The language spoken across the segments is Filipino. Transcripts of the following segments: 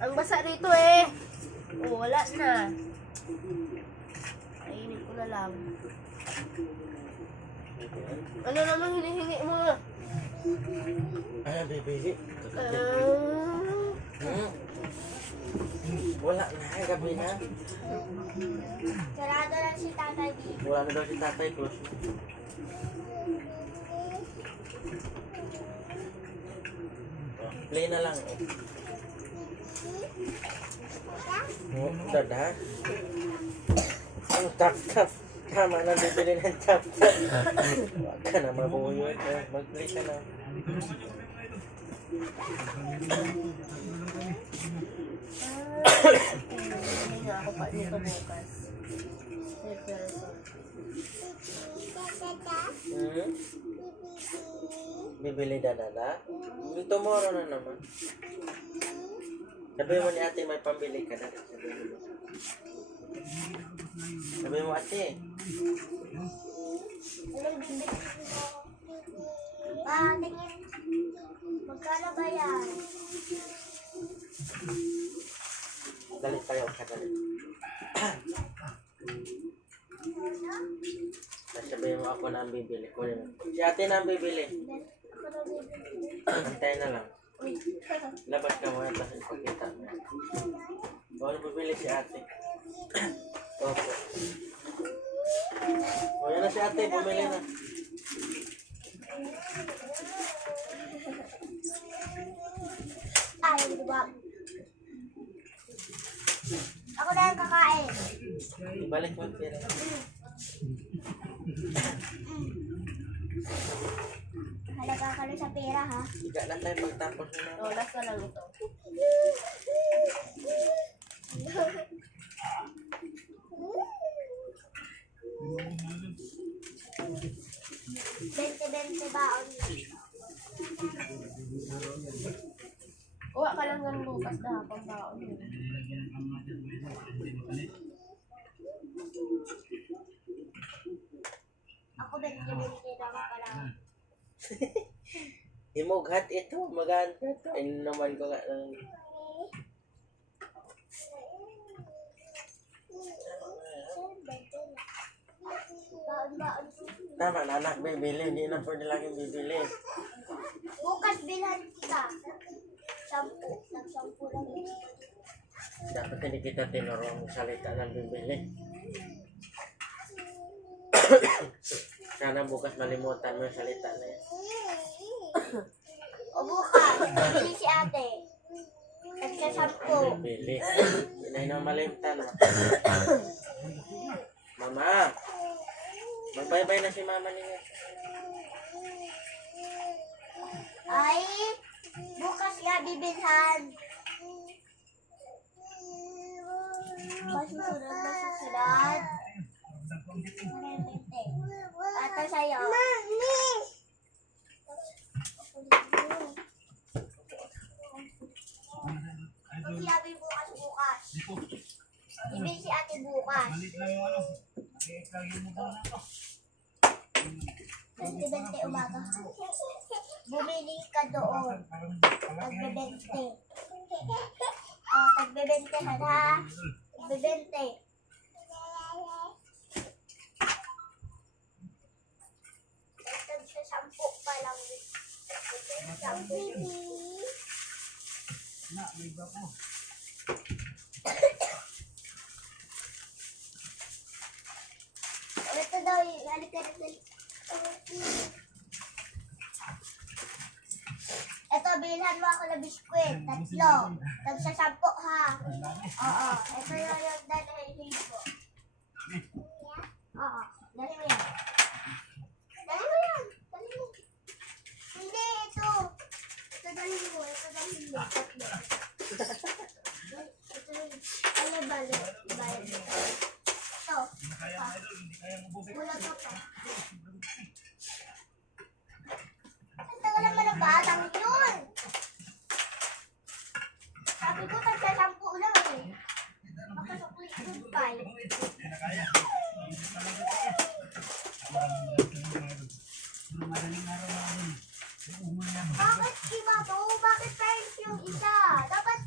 Ang basa rito eh. Oh, wala na. Kainin ko na lang. Ano naman hinihingi mo? Ay, bibili. Ah, Wala na, gabi na. Sarado lang si Tatay B. Wala na daw si tatay, close na. Play na lang. Oh, dada. Ang tap-tap. Tama na bibili ng tap-tap. Huwag ka na mabuyot. Mag-play ka na. hindi nga ako pa dito bukas. Hmm? Bibili dada? Tomorrow na naman. Sabi mo ni ate may pambili ka na. Sabi mo ate. Tingin. Magkano ba yan? Dalit tayo ka dalit. Sabi mo ako na ang bibili. Si ate na ang bibili. Antay na lang. Labas ka muna tapos ipagkita mo. Ano bibili si ate? Opo. O yan na si ate, bumili na. Ay, diba? Ako na yung kakain. Ibalik mo ang pera. Halaga ka lang sa pera, ha? Higa lang tayo pagtapos na. Oh, last na lang ito. Bente baon. Kuha ka lang ng bukas na hapon taon yun. Ako bente naman pala. Imughat ito, maganda ito. Ay naman ko nga lang. Baon. Tama na anak, bibili. Hindi na pwede laging bibili. Bukas bilhan kita. 10. Nag-10 lang. Dapat hindi kita tinurong salita ng bibili. Sana bukas malimutan mo yung salita na yan. O bukas, bili si ate. Nagsasampo. Bibili. Hindi na malimtan na. Mama! Magbay-bay na si mama niya. Ay, bukas nga bibilhan. Masusunod. Ata sa'yo. Mami! Pagsiyabi bukas. Ibig si ate bukas. Nagbebente umaga. Bumili ka doon. Nagbebente. Nagbebente ha. Nagbebente. Nagsasampu pa lang. Nagsasampu. Ito daw yung halika na. Ito, bilhan mo ako ng biskwit. 3. Nagsasampo ha. Oo. Ito yung dadahin ko. Oo. Dali mo yan. Dali mo yan. Hindi, ito. Ito dali mo. Ito. Ano ba? Ito. Wala to pa. Ang tagal naman ng batang yun. Sabi ko, tagsasampu lang eh. Baka sa goodbye. Bakit iba to? Bakit friends yung isa? Dapat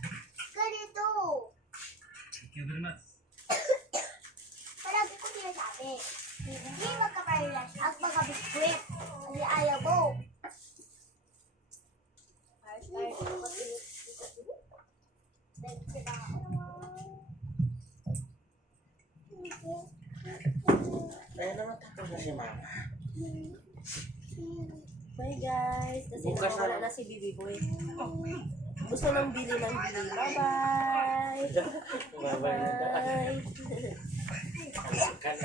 Palagi ko sinasabi, hindi magkaparehas ang mga biskwit. Kasi ayaw ko. Ayan naman tapos na si mama. Bye guys. Kasi Bukas wala na. na si Bibi Boy. Gusto nang bili ng bili. Bye-bye. Babay na daw. Bye. Kan-